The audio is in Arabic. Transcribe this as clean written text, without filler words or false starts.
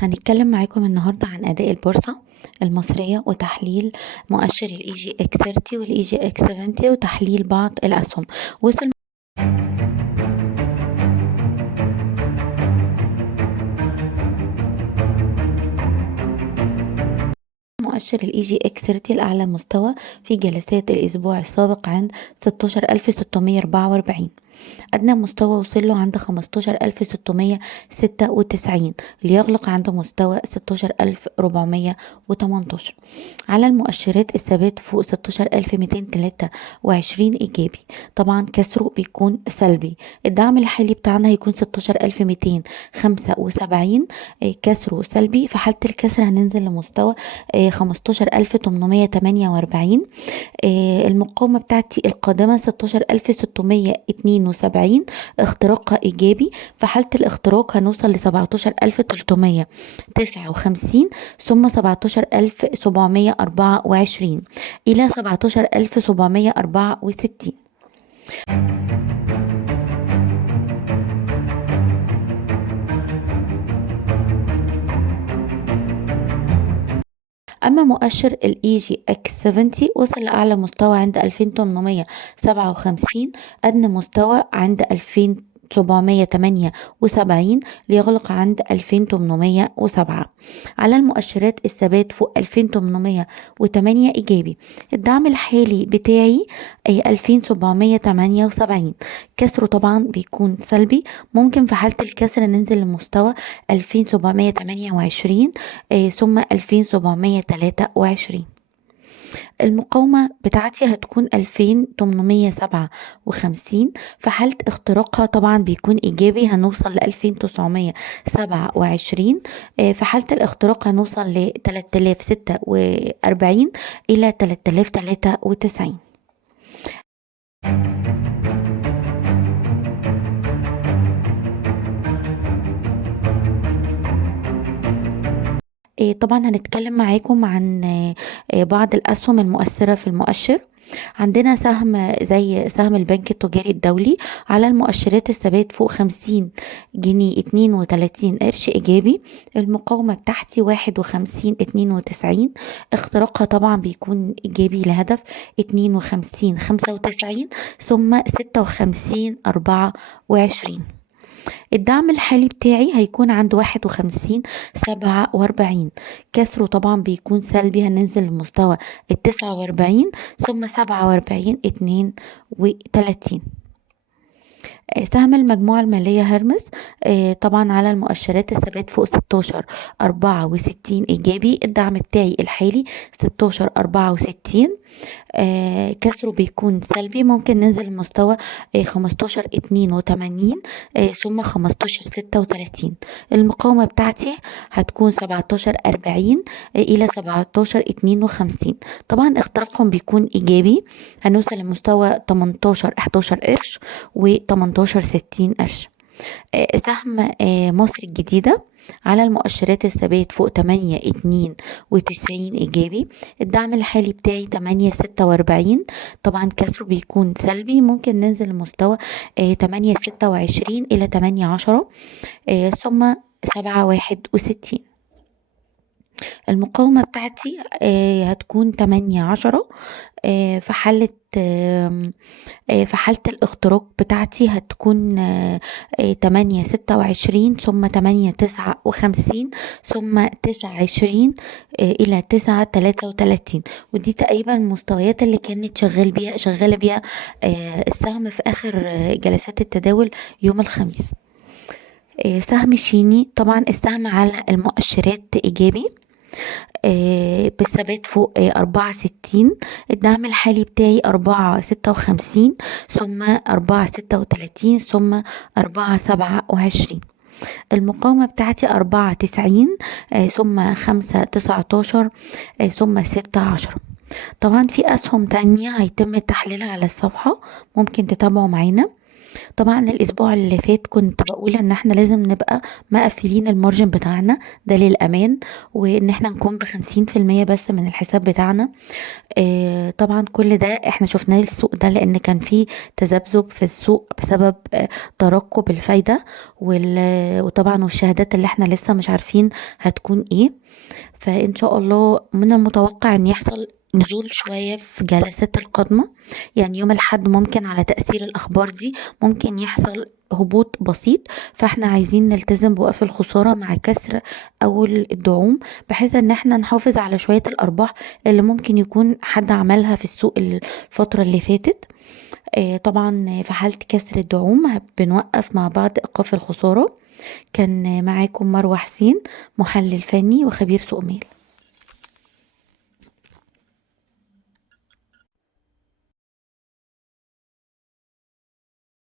هنتكلم معاكم النهاردة عن أداء البورصة المصرية وتحليل مؤشر ال EGX30 وال EGX70 وتحليل بعض الأسهم. وصل مؤشر ال EGX30 لأعلى مستوى في جلسات الأسبوع السابق عند 16644. أدنى مستوى وصل له عند 15696 ليغلق عند مستوى 16418. على المؤشرات الثبات فوق 16223 إيجابي، طبعا كسره بيكون سلبي. الدعم الحالي بتاعنا هيكون 16875، كسره سلبي. في حالة الكسر هننزل لمستوى 15848. المقاومة بتاعتي القادمة 16672، اختراقها إيجابي. في حالة الاختراق هنوصل ل17359، ثم 17724 إلى 17764. أما مؤشر ال EGX70 وصل لأعلى مستوى عند 2857، أدنى مستوى عند 2778 ليغلق عند 2807. على المؤشرات الثبات فوق 2808 إيجابي. الدعم الحالي بتاعي 2778، كسره طبعا بيكون سلبي. ممكن في حالة الكسر ننزل لمستوى 2728، ثم 2723. المقاومة بتاعتي هتكون 2857. في حالة اختراقها طبعا بيكون إيجابي، هنوصل ل 2927. في حالة الاختراق هنوصل ل 3046 إلى 3093. طبعا هنتكلم معاكم عن بعض الأسهم المؤثرة في المؤشر. عندنا سهم زي سهم البنك التجاري الدولي على المؤشرات الثبات فوق 50 جنيه 32 قرش إيجابي. المقاومة بتاعتي 51 92، اختراقها طبعا بيكون إيجابي لهدف 52 95، ثم 56 24. الدعم الحالي بتاعي هيكون عند 51 47، كسره طبعا بيكون سلبي، هننزل لمستوى 49، ثم 47 32. سهم المجموعة المالية هرمس طبعا على المؤشرات الثبات فوق 16 64 إيجابي. الدعم بتاعي الحالي 16 64، كسره بيكون سلبي. ممكن ننزل المستوى 15 82، ثم 15 36. المقاومة بتاعتي هتكون 17 40 إلى 17 52. طبعا اختراقهم بيكون إيجابي، هنوصل لمستوى 18 11 قرش و18 60 قرش. سهم مصر الجديدة على المؤشرات الثبات فوق 98 إيجابي. الدعم الحالي بتاعي 8 46، طبعا كسره بيكون سلبي. ممكن ننزل لمستوى 8 26 إلى 8 10، ثم 7 61. المقاومة بتاعتي هتكون 8 10. في حالة الاختراق بتاعتي هتكون 8 26، ثم 8 59، ثم 9 20 إلى 9 33. ودي تقريبا المستويات اللي كانت شغالة بيها السهم في آخر جلسات التداول يوم الخميس. سهم شيني طبعا السهم على المؤشرات إيجابي بالثبات فوق 64. الدعم الحالي بتاعي 4 56، ثم 4 36، ثم 4 27. المقاومة بتاعتي 4 90، ثم 5 19، ثم 6 10. طبعا في أسهم تانية هيتم تحليلها على الصفحة، ممكن تتابعوا معانا. طبعا الاسبوع اللي فات كنت بقول ان احنا لازم نبقى مقفلين المارجن بتاعنا ده للامان، وان احنا نكون ب50% بس من الحساب بتاعنا. طبعا كل ده احنا شفناه السوق ده لان كان في تذبذب في السوق بسبب ترقب الفايدة وطبعا والشهادات اللي احنا لسه مش عارفين هتكون ايه. فان شاء الله من المتوقع ان يحصل نزول شوية في جلسات القادمة، يعني يوم الأحد ممكن على تأثير الأخبار دي ممكن يحصل هبوط بسيط. فاحنا عايزين نلتزم بوقف الخسارة مع كسر أول الدعوم، بحيث ان احنا نحافظ على شوية الأرباح اللي ممكن يكون حد عملها في السوق الفترة اللي فاتت. طبعا في حالة كسر الدعوم بنوقف مع بعض إيقاف الخسارة. كان معاكم مروة حسين، محلل فني وخبير سوق مال.